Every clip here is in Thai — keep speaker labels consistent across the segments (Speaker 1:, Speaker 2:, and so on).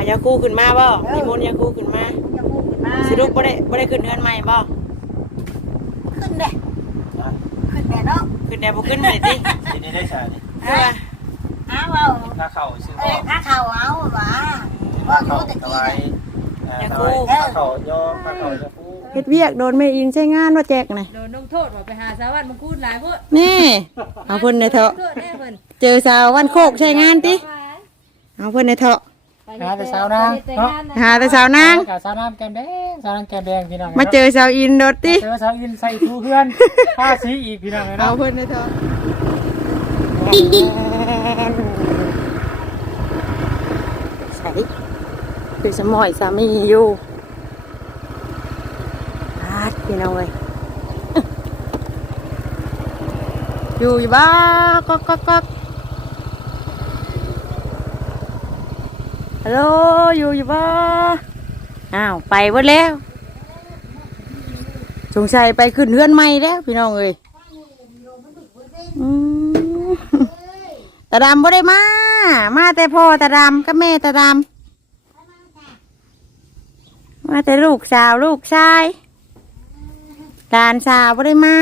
Speaker 1: ยาคูขึ้นมาบ่นิมนต์ยาคูขึ้นมาสิลูกบ่ได้ขึ้นเฮือนใหม่บ่
Speaker 2: ขึ้นเด้ขึ้นแน่เนาะ
Speaker 1: ขึ้นแน่บ่ขึ้นเลยติ
Speaker 3: สิได้ซะนี่
Speaker 2: คือว่าเอา
Speaker 3: ถ้าเข้าซื้อบ่
Speaker 2: ถ้าเข้าเอาว่าอยู่ตะกี้
Speaker 1: ยาคู
Speaker 3: ถ้าเข้าย่อถ้าเข้ายาคู
Speaker 1: เฮ็ดเวียกโดนแม่อิงใช้งานว่าแจกน่ะ
Speaker 4: โดนลงโทษว่าไปหาสาวบ้านมังคุดหลายพุ่น
Speaker 1: นี่เอาเพิ่นในเถาะเจอสาววันโคกใช้งานติเอาเพิ่นในเถาะ
Speaker 5: หาแต่สาวนางเนาะ
Speaker 1: หาแต่สาวนาง
Speaker 5: สาวนางแก้มแดงสาวนางแก้มแดงพี่น้อง
Speaker 1: มาเจอสาวอินโดดติ
Speaker 5: เจอสาวอินใส่ทูเพื่อนผ้าสีอีกพี่น้องเนาะ
Speaker 1: เอาเพิ่นในเถาะใส่คือสมอยสามีอยู่พี่น้องเลยอยู่บ้าก็ฮัลโหลอยู่บ้าอ้าวไปหมดแล้วสงสัยไปขึ้นเฮือนใหม่แล้วพี่น้องเลยตาดำบ่ได้มาแต่พ่อตาดำกับแม่ตาดำมาแต่ลูกสาวลูกชายหลานสาวบ่ได้มา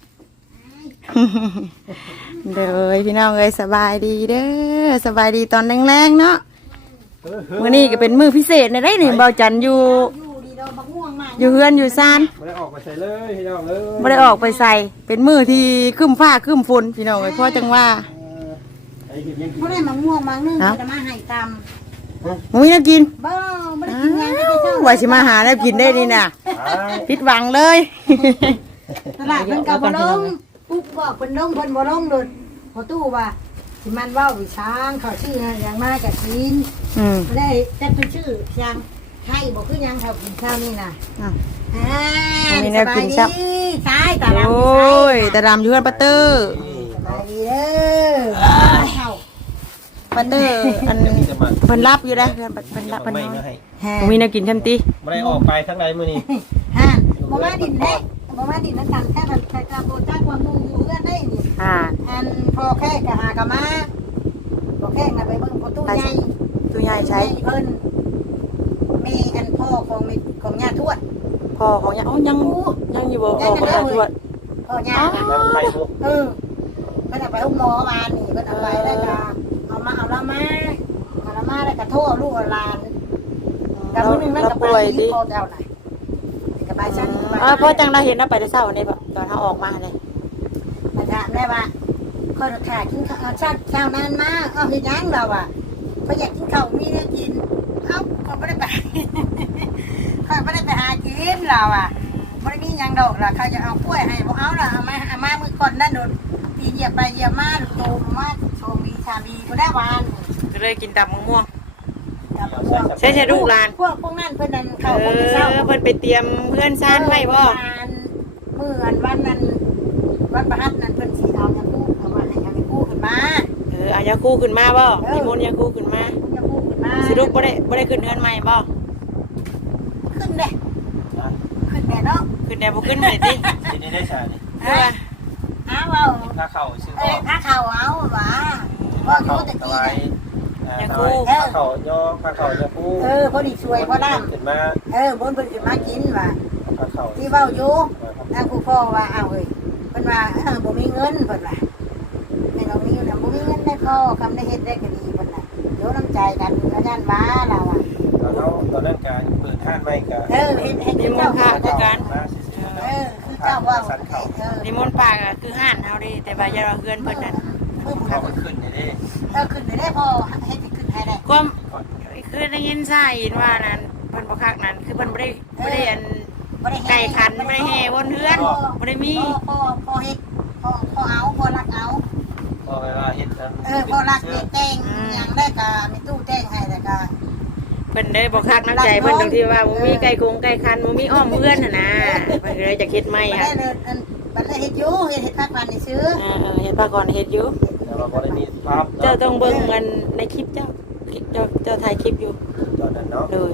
Speaker 1: เด้อพี่น้องเอ้ยสบายดีเด้อสบายดีตอนแรงๆเนาะมื้อนี้ก็เป็นมื้อพิเศษในได้นี่เบาจันอยู่เฮือนอยู่ซาน
Speaker 3: บ่ได้ออกไปใส่เลยพี่น้องเอ้ย
Speaker 1: บ่ได้ออกไปใส่เป็นมื้อที่ครึ้มฟ้าครึ้มฝนพี่น้องเอ้ยเพราะจังว่า
Speaker 2: บ่ได้มะม่วงบางนึงจะมาให้ตำ
Speaker 1: มึงมีน้ำกิน
Speaker 2: บ่ได้กินยังได้เจ้า
Speaker 1: ว่าสิมาหาแล้วกินได้นี่น่ะผิดหวังเลย
Speaker 2: ตลาดเพิ่นก็บ่ลงปุ๊บบอกเพิ่นลงเพิ่นบ่ลงโดดพอตู้ว่าสิมันเว้าวิช้างเขาชื่ออย่างมาก็กินบ่ได้แต่เป็นชื่อยังให้บ่คือยังเขากินข้าวนี่น่ะ
Speaker 1: มีแนวกินซับ
Speaker 2: ใช่ตาดำ
Speaker 1: โอ้ยตาดำอยู่กันปะเตอร์
Speaker 2: สบายดีเด้อ
Speaker 1: ปะเตอร์อันเพิ่นรับอยู่ได้เพิ่นรับเพิ่นมีแนวกินทันที
Speaker 3: บ่ได้ออกไปทั้งใดมื้อนี้
Speaker 2: บ่มาดินได้บ่มาดินนั่นกันแค่มันใครกระโปจ้างความมูอยู่เอื้อนได้นี่อันพอแค่กะหากะมาพอแค่น่ะไปเบิ่งประตูใหญ่
Speaker 1: ตู้ใหญ่ใช้
Speaker 2: เพิ่นมีอันพ่อของย่าทวด
Speaker 1: พ่อของย่ายังอยู่บ่พ่อของย่าทวด
Speaker 2: พ่อย่าเพิ่นเอาไปห้องหมอมานี่เพิ่นเอาไปแล้วก็เอาละมาแล้วก็โทรลูกหลานกับมื้อนึงมันก็ไปที่พ่อเจ้าน่ะก็ไปซั่น
Speaker 1: พ่อจังได้เห็นว่าไปแต่เช้านี่บ่ตอนเฮาออกมาเลย
Speaker 2: มาถามได้ว่าข้อยขากินข้าวเช้านานมาเฮ็ดหยังเราอ่ะเขาอยากกินข้าวมีได้กินเอ้าเขาบ่ได้ไปเขาบ่ได้ไปหากินเราอ่ะบ่ได้มีหยังดอกล่ะเขาจะเอากล้วยให้บ่เอาล่ะเอามามื้อก่อนนั่นโดนตีเหยียบไปเหยียบมาโตมาโชมีชาบีบ่ได้หวาน
Speaker 1: ก็เลยกินตำมะม่วงใช่ลูกหลาน
Speaker 2: พวกนั้นเพิ่นนั่นเขาเ
Speaker 1: พิ่นไปเตรียมเพื่อนซ่านไว้บ่
Speaker 2: มื้อวันนั้นวันประหัสนั้นเพิ่นสิเอายาคูเอาว่าให้ยาคูขึ้นมา
Speaker 1: เอายาคูขึ้นมาบ่นิมนต์ยาคูขึ้นมาสิลูกบ่ได้ขึ้นเฮือนใหม่บ่
Speaker 2: ขึ้นเด้ขึ้นแน่เนาะ
Speaker 1: ขึ้นแน่บ่ขึ้นเลยติ
Speaker 3: สิได้ซะนี่
Speaker 2: เอา
Speaker 3: ถ้าเข้าซื้อบ่
Speaker 2: ถ้าเข้าเอาว่าอยู่ตะกี้
Speaker 1: ยาคู
Speaker 3: ถ้าเข้าย่อถ้าเข้ายาคู
Speaker 2: พอดีช่วยพอได้
Speaker 3: ขึ้นมา
Speaker 2: บนเพิ่นขึ้นมากินว่า
Speaker 3: ถ้าเข้า
Speaker 2: ที่เว้าอยู่ทางผู้พ่อว่าเอาเอ้ยเพิ่นว่าบ่มีเงินเพิ่นว่าแม่น้องมีอยู่น่ะบ่มีเงินได้พ่อคำได้เฮ็ดได้ก็ดีเพิ่นน่ะเดี๋ยวน้ำใจกันก็ย่านว่าเราอ่ะ
Speaker 3: ตอนนั้นการเปิดห้านไม่ก็
Speaker 2: เฮ็ด
Speaker 1: นิมนต์พระคือกัน
Speaker 2: คือเจ้าว่า
Speaker 1: นิมนต์พระก็คือห้านเฮาดิแต่ว่าอย่าเฮือนเพิ่นนั่น
Speaker 3: พาขึ้นได้
Speaker 2: ขึ้นได้พ่อเฮ็ดขึ้นให้ได้
Speaker 1: ความคือได้ยินซะอินว่านั้นเพิ่นบ่คักนั้นคือเพิ่นบ่ได้อันไก่ขันไม่ได้แห่วนเฮือนบ่ได้มี
Speaker 2: พ่อเฮ็ดพ่อเอาพ่อรักเอา
Speaker 3: พ่อไปว่าเฮ็ด
Speaker 2: พ่อรักเฮ็ดแต่งอย่างได้ก็มีตู้แต่งให้แล้วก็
Speaker 1: เพิ่นได้บ่คักน้ำใจเพิ่นตรงที่ว่าบ่มีไก่คงไก่คันบ่มีอ้อมเฮือนน่ะนะเพิ่นเลยจะเฮ็ดใหม่ค่ะ
Speaker 2: บัดเฮ็ดอยู่เฮ็ดพักวันนี่ซื้อ
Speaker 1: เฮ็ดพักก่อนเฮ็ดอยู่
Speaker 3: แต่ว่าบ่ได้มีภาพ
Speaker 1: เจ้าต้องเบิ่งกันในคลิปเจ้าถ่ายคลิปอยู่
Speaker 3: ตอนนั้นเนาะ
Speaker 1: เลย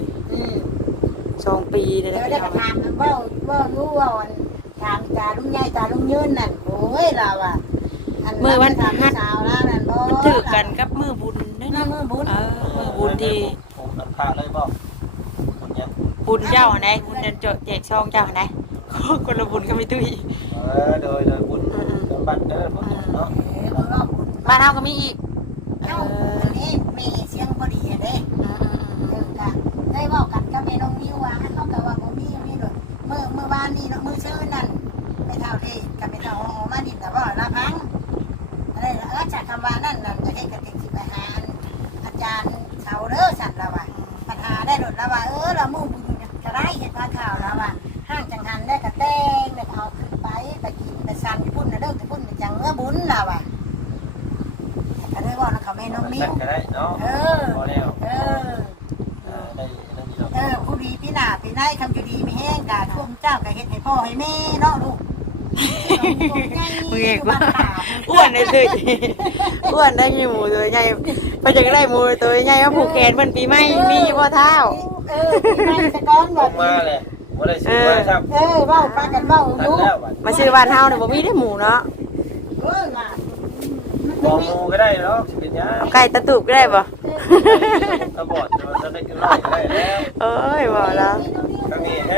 Speaker 1: 2 ปีได้
Speaker 2: แล้วก็ถามว่ารู้ว่าถามตาลุงใหญ่ตาลุงยืนนั่นโอ้ยเราอ่ะ
Speaker 1: มื้อวันพฤหัส
Speaker 2: สาวแล้วนั่นบ่
Speaker 1: มันถือกันกับมื้อบุญเด้อ
Speaker 2: มื้อบุญ
Speaker 1: มื้อบุญที่
Speaker 3: อันพระเลยบ่บุญยัง
Speaker 1: บุญเจ้าไหนบุญเดินแจกซองเจ้าไหนคนละบุญก็ไม่ตุ้ย
Speaker 3: โดยบุญกับบัตรเด้อบุญเนาะ
Speaker 1: บ้านเฮาก็มีอีก
Speaker 2: เจ้าอันนี้แม่เสียงพอดีเด้ก็ได้เว้ากันกับแม่น้องนิวว่าเขาก็ว่าบ่มีโดดเมื่อวานนี้เนาะมื้อชื่อนั่นไปเท่าที่กับไปเท่าหอมาดินแต่ว่าละพังอะไรจากคำว่านั่นจะให้กระติกสิไปหาอาจารย์เสาเด้อสั่นละว่าปัญหาได้โดดละว่าเรามุ่งบุญจะได้เห็นพระข่าวละว่าห้างจังหันได้กระแตงได้เอาขึ้นไปไปกินไปซันพุ่นนะเด้อพุ่นจังเมื่อบุญละว่าก็ได้ว่าเขาแม่น้องนิ้ว
Speaker 3: ก็ได้เนาะพอแล้วได้นั่นนี่เนาะ
Speaker 2: ผู้ดีพี่หน้าพี่นายคำอยู่ดีไม่แห้งกาท่วมเจ้าก็เฮ็ดให้พ่อให้แม่เนาะลูก
Speaker 1: มึงเอกว่าอ้วนได้เลยอ้วนได้มีหมูตัวใหญ่ไปจังได้หมูตัวใหญ่ว่าผูกแขนมันปีใหม่มีบ่เท้า
Speaker 2: ปีใหม่สะก้อนแบบ
Speaker 3: มาเลยบ่ได้ซื้อมาครับ
Speaker 2: เว้าปากันเว้าลูก
Speaker 1: มาซื้อบ้านเฮาเนี่ยบ่มีได้หมูเนาะ
Speaker 2: น่ะ
Speaker 3: มองงูก็ได้เนาะสิเป็นยา
Speaker 1: ไก่ตะตุบก็ได้บ่
Speaker 3: ตาบอดจะได้กินไล่ได้แล้ว
Speaker 1: เอ้ยบ่แล้ว
Speaker 3: ก็มีฮะ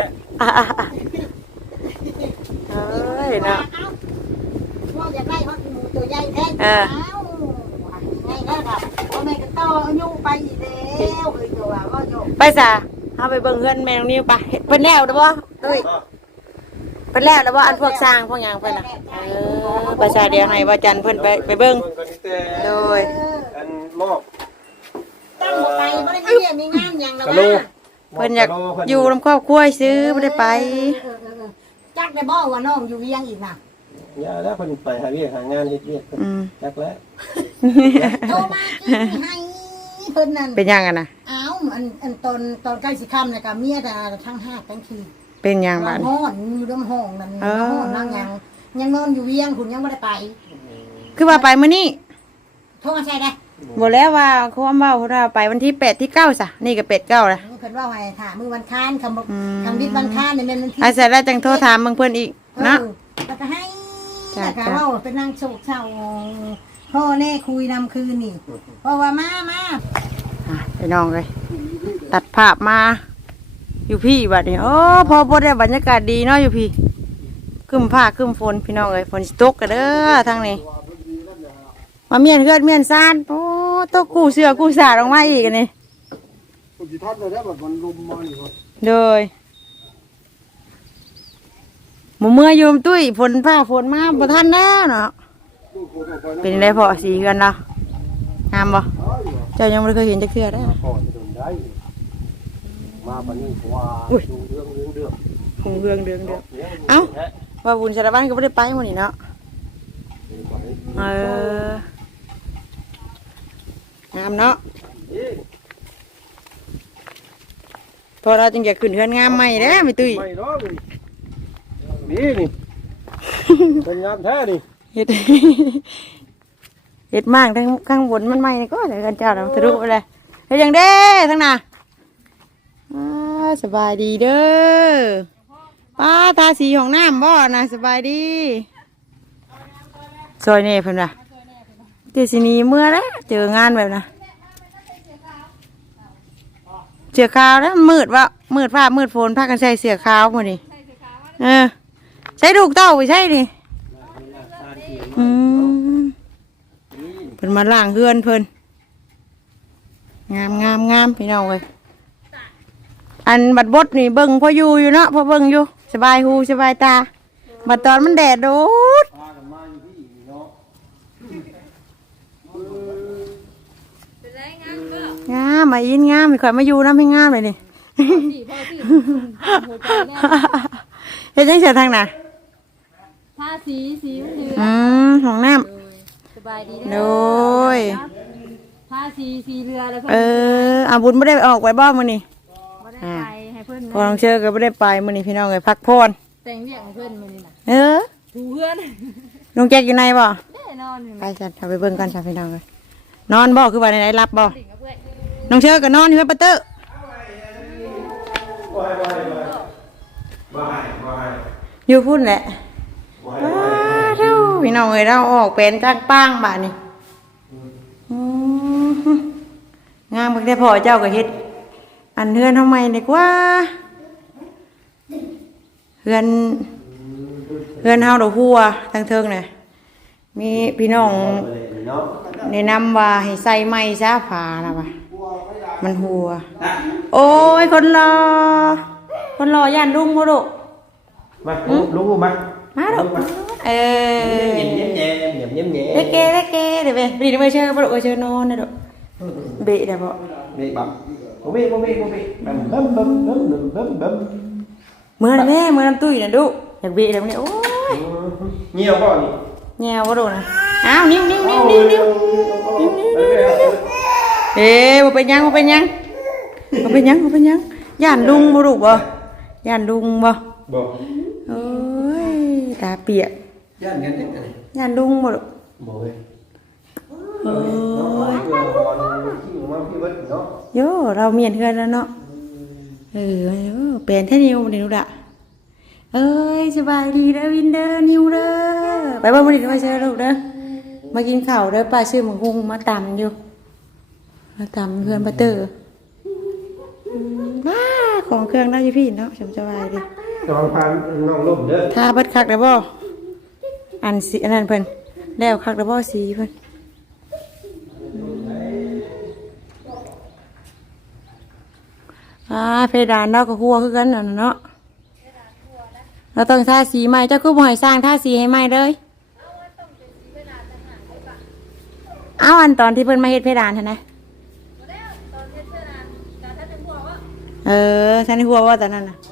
Speaker 1: เอ้ยเนาะ
Speaker 2: ว่าอยากได้ว่าหมูตัวใหญ่แท้ไงแล้วครับพ่อแม่ก็ต่ออายุไปอีกแล้วเอ้ยตัวว่าโยม
Speaker 1: ไปซะเฮาไปเบิ่งเฮือนแม่น้องนิวไปเพิ่นแล้วเด้อบ่ตุ้ยเพิ่นแล้วบ่อันพวกสร้างพวกหยังเพิ่นน่ะไปซะเดี๋ยวให้ว่าจันเพิ่นไปเบิ่งโดย
Speaker 3: อันมอบ
Speaker 2: ตั้งหมดไปไม่ได้เรียนมีงานอย่างละ
Speaker 3: กะโล
Speaker 2: ว่า
Speaker 1: เพิ่นอยากอยู่นำครอบครัวซื้อบ่ได้ไป
Speaker 2: จักได้บอกว่าน้องอยู่เวียงอีกน่ะ
Speaker 3: ยาแล้วเพิ่นไปหาเวียกหางานเฮ็ดเวียกจักแล้ว
Speaker 2: โทรมากินให้เพิ่นนั่น
Speaker 1: เป็นหยังกันน่ะ
Speaker 2: อ้าวอันตอนใกล้สิค่ำน่ะก็เมียแต่ทั้ง5ทั้งคืน
Speaker 1: เป็นหยังบัด
Speaker 2: นอนอยู่ในห้องนั่นนอนนั่งยังนอนอยู่เวียงคุณยังบ่ได้ไป
Speaker 1: คือว่าไปมื้อนี้
Speaker 2: โทรมาใช่ได้
Speaker 1: บ่แล้วว่าความเว้าเขาว่าไปวันที่8ที่9ซะนี่ก็8 9แล้ว
Speaker 2: เพิ่นว่าให้ถามมื้อวันค้านคำวิทย์วันค้านนี่แม่นวันที่
Speaker 1: อาเสร็จแล้วจังโทรถามเบิ่งเพิ่นอีกเนาะ
Speaker 2: แล้วก็ให้แล้วก็เว้าเป็นนางโศกเศร้าพ่อแน่คุยนำคืนนี่เพราะว่ามา
Speaker 1: ไปน้องเลยตัดภาพมา อยู่พี่บัดนี้โอ้พอบ่ได้บรรยากาศดีเนาะอยู่พี่ครึ้มฟ้าครึ้มฝนพี่น้องเอ้ยฝนสิตกกันเด้อทางนี้มาเมียนเฮือนเมียนซานโอ้ตกกู้เสื้อกู้สาดออกมาอีกอันนี้
Speaker 5: ผมสิทัดเลยแล้วแบบมันลมมาอยู่
Speaker 1: โดยหมู่เมื่ออยู่ตุ้ยฝนฟ้าฝนมาบ่ทันแล้วเนาะเป็นไรพอสีเฮือนเนาะงามบ่เจ้ายังบ่เคยเห็นจักเทื่อได้อ
Speaker 3: ก่อนโดนได้มาปานนี้ว่าดูเรื่อง
Speaker 1: คงเรื่องเดืองเอ้าว่าบุญชาละบ้านก็ไม่ได้ไปหมดนี่เนาะงามเนาะพอเราจึงอยากขึ้นเฮือนงามใหม่เด้อไม่ตุ้ย
Speaker 3: ไม่เนาะนี่เป็นงามแท้นี่
Speaker 1: เฮ็ด เฮ็ดมากทั้งข้างบนมันใหม่นี่ก็เลยกันเจ้าเราทะลุไปเลยเฮ็ดยังเด้ทั้งน่ะสบายดีเด้อป้าทาสีของน้ำบ่นะสบายดีซอยนี่เพิ่นว่ะเดี๋ยวสิหนี้เมื่อแล้วเจองานแบบน่ะเสือขาวแล้วมืดวะมืดฟ้ามืดฝนพากันใส่เสือขาวหมดนี่ใช้ลูกเต้าไปใช่ดิเพิ่นมาล้างเฮือนเพิ่นงามพี่น้องเว้ยอันบัดบดนี่เบิ่งพออยู่เนาะพอเบิ่งอยู่สบายหูสบายตาบัดตอนมันแดดโดดงามมาอินงามไม่ค่อยมาอยู่นะไม่งามเลยนี่เฮ็ดจังซี่ทางน่ะ
Speaker 4: ทาสีเหลือง
Speaker 1: ของน้
Speaker 4: สบายดี
Speaker 1: ำโดย
Speaker 4: ทาสีเรือแล้ว
Speaker 1: อาบุญไม่ได้ออกไปบ้านมื้อนี้
Speaker 4: บ่ได้ไปให้เพิ่น
Speaker 1: พอน้องเชื่อก็ไม่ได้ไปมื้อนี้พี่น้องเลยพักผ่อน
Speaker 4: แต่งเรียกเพิ่นมื้อนี้น่ะ
Speaker 1: ถู
Speaker 4: เพื่อน
Speaker 1: ลุงแจ๊กอยู่ในบ่
Speaker 4: แน่นอนอยู่
Speaker 1: ไปจัดเอาไปเบิ่งกันจ้ะพี่น้องเลยนอนบ่คือว่าไหนรับบ่
Speaker 4: ดิ่งกับเพื่อน
Speaker 1: น้องเชื่อก็นอนอยู่กับปะเตอร์อยู่พุ่นแหละพี่น้องเลยเราออกเป็นจ้างป้างบาดนี่งามเพิ่งได้พอเจ้าก็เฮ็ดอันเฮือนทำไมดีกว่าเฮือนเฮาดอกหัวทั้งเทิงเนี่ยมีพี่น้องแนะนำว่าให้ใส่ไม้ซะผานะว่ะมันหัวโอ้ยคนรอย่านลุงบ่ดุ
Speaker 3: มาลุกมา
Speaker 1: มาดุเออ
Speaker 3: nhẹ
Speaker 1: เก๋เดี๋ยวไปđi đi chơiบ่ดุchơi nónนะดุเบะได้บ่
Speaker 3: đi bấm bấm bấm
Speaker 1: เมื่อนะแม่เมื่อน้ำตุ้ยน่ะดุอยากเบะได้บ่เนี่ยโอ้ย
Speaker 3: nhiều quá nhỉ
Speaker 1: แง่บ่ดุนะอ้าวนิ้วเอ๊ะบ่เป็นหยังย่านลุงบ่ดุบ่ย่านลุงบ่
Speaker 3: bộ
Speaker 1: โอ้ยตาเปียก
Speaker 3: giá anh nghe này
Speaker 1: ย่านลุงบ่ดุ
Speaker 3: bộ ơi
Speaker 1: โอ้ย
Speaker 3: nó cái vết nó
Speaker 1: โยเราเมียนเฮือนแล้วเนาะเป็นแท้นิวนี่ดูดะเอ้ยสบายดีเด้อวินเด้อนิวเด้อไปบ่มื้อนี้ไปเชิญลูกเด้อมากินข้าวเด้อป้าซื้อหมูหุงมาตำอยู่มาตำเพื่อนป้าเตอร์มาของเครื่องได้อยู่พี่เนาะสบายดี
Speaker 3: cho anh phan ngon luôn đó
Speaker 1: ทาเบิดคักได้บ่อันสีอันนั้นเพิ่นแล้วคักได้บ่สีเพิ่นเพดานเราก็หัวคือกันน่ะเนาะเราต้องทาสีใหม่เจ้าคือบ่ให้สร้างทาสีให้ใหม่เลยเอาอันตอนที่เพิ่นมาเฮ็ดเพดานหั่นนะฉันหัวว่าตอนนั้นน่ะ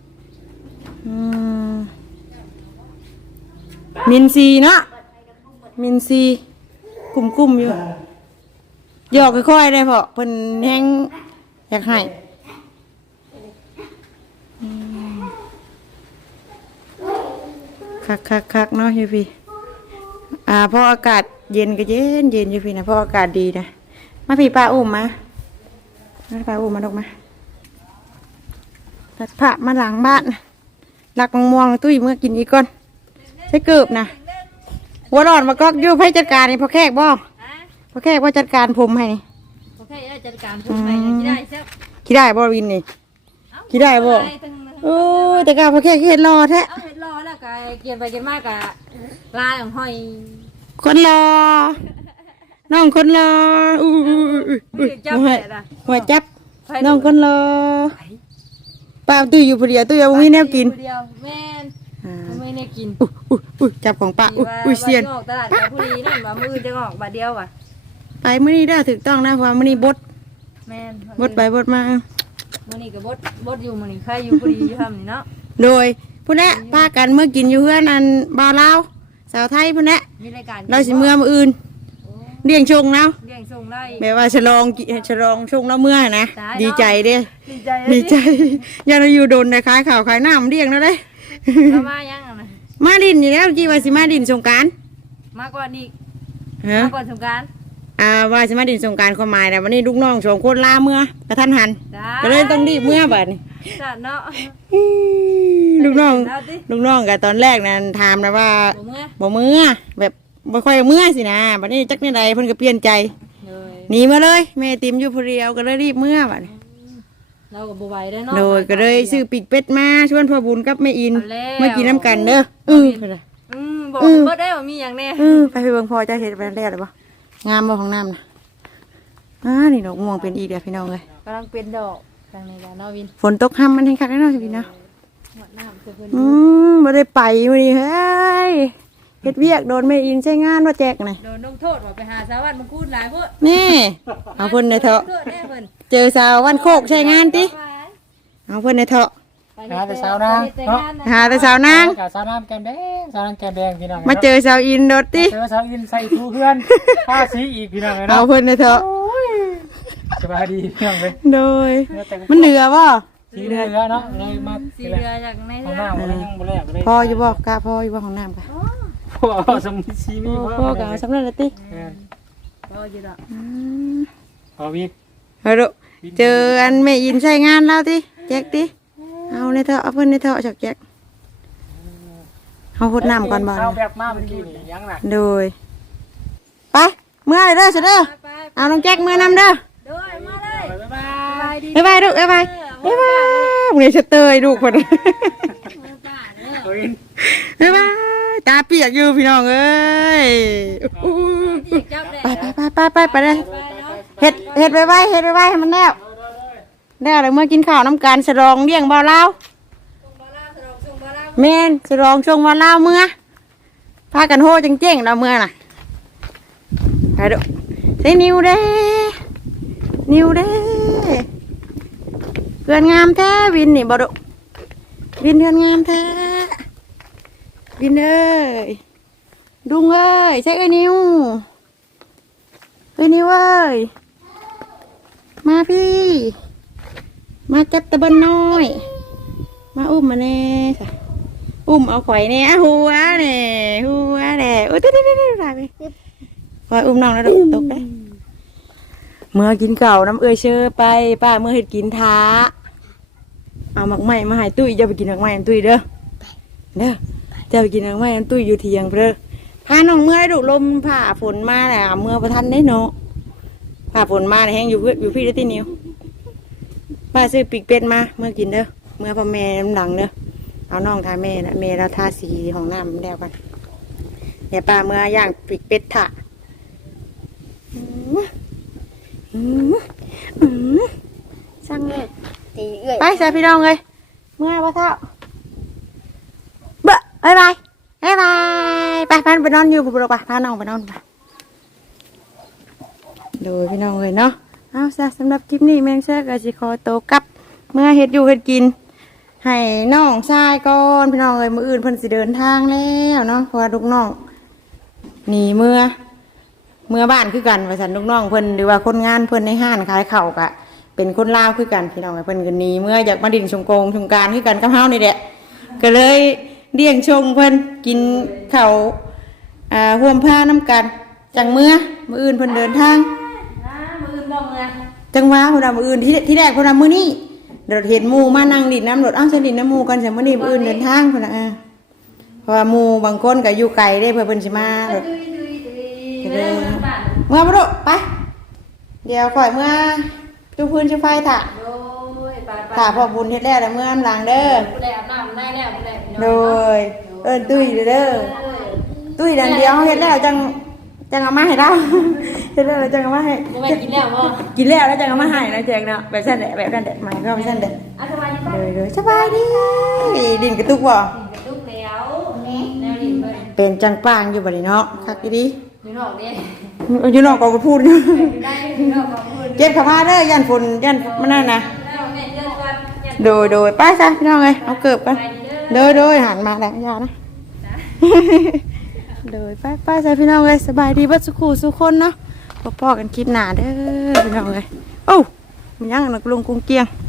Speaker 1: มินซีเนาะมินซีกุ้มอยู่หยอกค่อยๆได้พอเพิ่นแฮงอยากให้คักเนาะอยู่พี่พออากาศเย็นก็เย็นอยู่พี่นะพออากาศดีนะมาพี่ป้าอุ้มมาป้าอุ้มมาดอกมาตัดผ้ามาหลังบ้านหลักม่วงตุ้ยเมื่อกินอีกก่อนใช้เกือบนะหัวร้อนมาก็อยู่ให้จัดการนี่พอแขกบ่พอแขกว่าจัดการผมให้นี่
Speaker 4: โอเคจัดการพูดไปคิดได้ใช่
Speaker 1: คิดได้บ่วินนี่คิดได้บ่โอ้ยแต่กาพอแขกเห็นรอแท้
Speaker 4: เอาเห็ดรอแล้วก็เกียนไปเกียนมากกะลายของห้อย
Speaker 1: คนรอน้องคนรอ
Speaker 4: จับ
Speaker 1: หัวจับน้องคนรอป้าตุ้ยอยู่ผู้เดียวตุ้ยยังไม่แนวกิน
Speaker 4: เดียวแม่นไม่ได้กิน
Speaker 1: จับของป้าเซียน
Speaker 4: ออกตลาดกับผู้ดีนั่นว่ามือจะออกบาทเดียวว่ะ
Speaker 1: ไปมื้อนี้ได้ถูกต้องนะเพราะมื้อนี้บด
Speaker 4: แม่น
Speaker 1: บดไปบดมา
Speaker 4: มื้อนี้ก็บดอยู่มื้อนี้ใครอยู่ผู้ดีอยู่ทำนี่เนาะ
Speaker 1: โดยพุ่นแหละพากันเมื่อกินอยู่เพื่อนอันบ่าวลาวสาวไทยพุ่นแหละ
Speaker 4: มีรายการ
Speaker 1: เราสิเมื่อมื้ออื่นเลี้ยงชงเนาะ
Speaker 4: เลี้ยงส่งได้
Speaker 1: แบบว่าฉลองชงแล้วเมื่อนะดีใจเด้
Speaker 4: ดีใจ
Speaker 1: อย่าเราอยู่โดนได้ขายข้าวขายน้ำเลี้ยงแล้วเด้
Speaker 4: เรามายังนะ
Speaker 1: มาดินอยู่แล้วกี่ว่าสิมาดินสงกรานต์
Speaker 4: มากกว่านี้
Speaker 1: ฮะ
Speaker 4: มากกว่าสงกรานต์
Speaker 1: ว่าสิมาดินสงกรานต์ความหมายแต่วันนี้ลูกน้องสองคนลาเมื่อกระทันหันก็เลยต้องรีบเมื่อบัดนี้
Speaker 4: จ้ะเนาะ
Speaker 1: ลูกน้องกับตอนแรกนั้นถามนะว่า
Speaker 4: บ่เมื่อ
Speaker 1: บ่เมื่อแบบบ่ค่อยเมื่อสินะบัดนี้จักนี่ใดเพิ่นก็เปลี่ยนใจ
Speaker 4: เลย
Speaker 1: หนีมาเลยแม่ติมอยู่ผู้เดียวก็เลยรีบเมื่อบัดนี้
Speaker 4: เราก็บ่ไหวได้เนาะ
Speaker 1: โดยก็เลยซื้อปีกเป็ดมาชวนพ่อบุญกับแม่อิน
Speaker 4: เอาแล้ว
Speaker 1: มากินน้ำกันเด้อไปเลย
Speaker 4: บอกบ่ได้ว่ามีอย่างแน่
Speaker 1: ไปเบิ่งพ่อจะเฮ็ดไปแล้วหรือบ่งามบ่ของน้ำนะนี่ดอกม่วงเป็นอีกเด้อพี่น้องเอ้ย
Speaker 4: กำลังเป็นดอกทางในบ้านเนาะวิน
Speaker 1: ฝนตกห้ำมันแห้งคักแน่นอนพี่เนาะ
Speaker 4: หมดน้ำคือเพิ่น
Speaker 1: บ่ได้ไปมื้อนี้เฮ้ยเฮ็ดเวียกโดนแม่อินใช้งานว่าแจกน่ะ
Speaker 4: โดนลงโทษว่าไปหาสาวัตรมากูดหลายพวก
Speaker 1: นี่เอาเพิ่นในเถาะ
Speaker 4: โทษแน่เพิ่น
Speaker 1: เจอสาววันโคกใช้งานติเอาเพิ่นในเถาะ
Speaker 4: หาแต่สาวนาง
Speaker 1: หาแต่สาวนาง
Speaker 5: กับสาวน้ำแกมแดงสาวน้ำแกมแดงพี่น้อง
Speaker 1: มาเจอสาวอินโดดติ
Speaker 5: เจอสาวอินใส่ทูเพื่อนผ้าสีอีกพี่น้องเลย
Speaker 1: เอา
Speaker 5: เนาะ
Speaker 1: เพิ่นในเถาะ
Speaker 5: สบายดีพี่น้องเลย
Speaker 1: โดยมันเหลือบ่
Speaker 5: สีเรือเนาะเลยมา
Speaker 4: สีเรือจากใน
Speaker 5: ของ
Speaker 4: เรือ
Speaker 5: น้ำอะไรยังบ่แลกเลย
Speaker 1: พออยู่บ่กะพออยู่บ่ของน้ำกะ
Speaker 5: พ่อสมุนซีมี
Speaker 1: พอกะสำเร็จแล้วติ
Speaker 4: พออยู่ดอก
Speaker 5: พอพี่
Speaker 1: เฮ้ยลูกเจออันแม่อินใช้งานแล้วติแจกติเอาในเถาะเอาเพิ่นในเถาะจักแจกเอาหดน้ำก่อนบ่
Speaker 5: เอาแบบมาเมื่อกี้นี่ยังหนัก
Speaker 1: โดยไปเมื่อไรเด้อเสยเด้อ
Speaker 4: ไป
Speaker 1: เอาน้องแจ็คเมื่อนำเด้อ
Speaker 4: ด้วยมาเลย
Speaker 5: บ๊ายบา
Speaker 4: สบาย ยดี
Speaker 1: บ๊ายบายลูกบ๊ายบายบ๊ายบายมึงเนี่ยจะเตยลูกคน
Speaker 5: เอาวิน
Speaker 1: บ๊ายบายตาเปียกอยู่พี่น้องเอ้ยไปเลยเฮ็ดไว้ให้มันแล้วเลยเมื่อกินข้าวน้ำกันสรองเลี้ยงบ่าวลาวแม่นสรองช่วงบ่าวลาวเมื่อพากันโหจังเจ้งเราเมื่อน่ะไปดูใส่นิ้วเด้เพื่อนงามแท้วินนี่บ่ดุวินเพื่อนงามแท้วินเอ้ยดุงเอ้ยใช่นิ้วเอ้ยมาพี่มาจับตะบันน้อยมาอุ้มมาแน่จ้ะอุ้มเอาข่อยเนี่ยหัวเนี่ยโอ้ยตายไปข่อยอุ้มน้องแล้วตกได้เมื่อกินเก่าน้ำเอ้ยเชื่อไปป้าเมื่อเห็ดกินท้าเอาหมักไหม้มาให้ตุ้ยจะไปกินหมักไหม้ตุ้ยเด้อจะไปกินหมักไหม้ตุ้ยอยู่เทียงเด้อพาน้องเมื่อดุลมผ่าฝนมาแหละเมื่อประทันได้เนาะผ่าฝนมาเนี่ยแห้งอยู่พี่ได้ตีนิ้วป้าซื้อปีกเป็ดมาเมื่อกินเด้อเมื่อพ่อแม่น้ำหลังเด้อเอาน้องทาแม่นะแม่เราทาสีของน้ำแล้วกันเนี่ยป้าเมื่อย่างปีกเป็ดถ่ะสั่งเลยตีเอื้อยไปใส่พี่น้องเลยเมื่อว่าเท่าบ๊ายบายไปนอนอยู่ปุ๊บพาน้องไปนอนไปดูพี่น้องเลยเนาะเอาซะสำหรับคลิปนี้แมงเชือกก็สิขอโตกลับเมื่อเฮ็ดอยู่เฮ็ดกินให้น้องชายก่อนพี่น้องเลยมื้ออื่นเพิ่นสิเดินทางแล้วเนาะเพราะว่าลูกน้องหนีเมื่อบ้านคือกันว่าซั่นลูกน้องเพิ่นหรือว่าคนงานเพิ่นในห้างขายข้าวก็เป็นคนลาวคือกันพี่น้องเพิ่นก็หนีเมื่ออยากมาดินสงกรานต์คือกันกับเฮานี่แหละก็เลยเลี้ยงชงเพิ่นกินข้าวห่วมผ้าน้ำกันจังมื้ออื่นเพิ่นเดินทางมื้ออื่นบ่เมื่อจังว่าพุ่นน่ะมื้ออื่นที่แรกพุ่นน่ะมื้อนี้เดี๋ยวเห็นหมู่มานั่งดินน้ำรถอ้าวฉันดินน้ำหมู่กันแต่มื้อนี้มื้ออื่นเดินทางพุ่นน่ะเพราะว่าหมู่บางคนก็อยู่ไกลได้เพิ่นสิมารถเมื่อบ่ดุไปเดี๋ยวข่อยเมื่อจุพื้นจุไฟถ่ะถ่าพอบุญเฮ็ดแล้วเมื่อหลังเด้อโดยตุ้ยเด้อตุ้ยดันเดียวเฮ็ดแล้วจังเอามาให้เราเฮ็ดแล้วจังเอามาให้กินแล้วแล้วจังเอามาให้นะแจงเนาะแบบซั่นแหละแบบนั้นแหละหมายก็แบบซั่นแหละสบายดีดินกระตุกบ่เป็นจังปางอยู่บ่นี่เนาะคักดีอยู่นอกก็พูดเก็บเข้ามาเด้อยันฝนยันมันนั่นนะโดยไปซะพี่น้องเอ้ยเอาเกือบกันโดยหันมาแล้วอย่านะโดยไปซะพี่น้องเอ้ยสบายดีเบิดสุขคนเนาะพอๆกันคลิปหน้าเด้อพี่น้องเอ้ยโอ้มันยังนักลงกุ้งเกียง